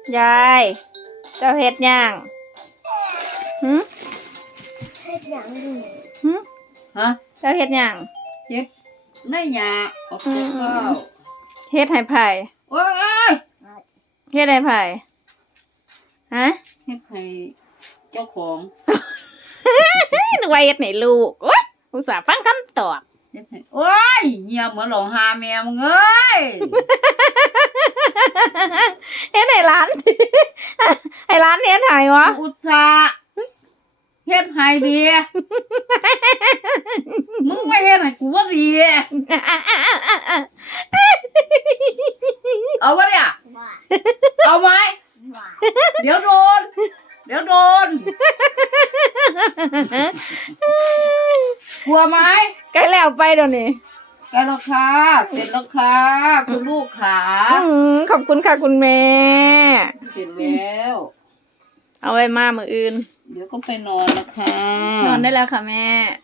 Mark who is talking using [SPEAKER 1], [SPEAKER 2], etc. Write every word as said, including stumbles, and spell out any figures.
[SPEAKER 1] ยายเจ้าเฮ็ดย่างหืม
[SPEAKER 2] เฮ็ดหยังอยู่
[SPEAKER 1] หืม
[SPEAKER 3] ฮะ
[SPEAKER 1] เจ้าเฮ็ดย่าง
[SPEAKER 3] เจ็บได้ยาออกจากข้าว
[SPEAKER 1] เฮ็ดให้ไผ
[SPEAKER 3] โอ้ย
[SPEAKER 1] เฮ็ดให้ไผฮะ
[SPEAKER 3] เฮ็ดให้เจ้าของ
[SPEAKER 1] นึกว่าเฮ็ดให้ลูกโอ๊ยอุตส่าห์ฟังคำตอบ
[SPEAKER 3] เฮ็ดให้โอ้ยเงียบเหมือนหลงหาแมวมึงเอ้ย
[SPEAKER 1] เฮ็ดให้ร้าน ให้ร้านเฮ็ดให้วะ
[SPEAKER 3] อุตส่าห์เฮ็ดให้ดีมึงไม่เฮ็ดให้กูว่าดีเอาวะเนี่ย
[SPEAKER 2] ว่า
[SPEAKER 3] เอาไหม
[SPEAKER 2] ว่า
[SPEAKER 3] เดี๋ยวโดน เดี๋ยวโดนกลัวไหม
[SPEAKER 1] ใกล้แล้วไปเดี๋ยวนี้
[SPEAKER 3] ใกล้แล้วค่ะเสร็จแล้วค่ะคุณลูกขา
[SPEAKER 1] อืมขอบคุณค่ะคุณแม่
[SPEAKER 3] เสร็จแล้ว
[SPEAKER 1] เอาไว้มามื้ออื่น
[SPEAKER 3] เดี๋ยวก็ไปนอนแล้วค่ะ
[SPEAKER 1] นอนได้แล้วค่ะแม่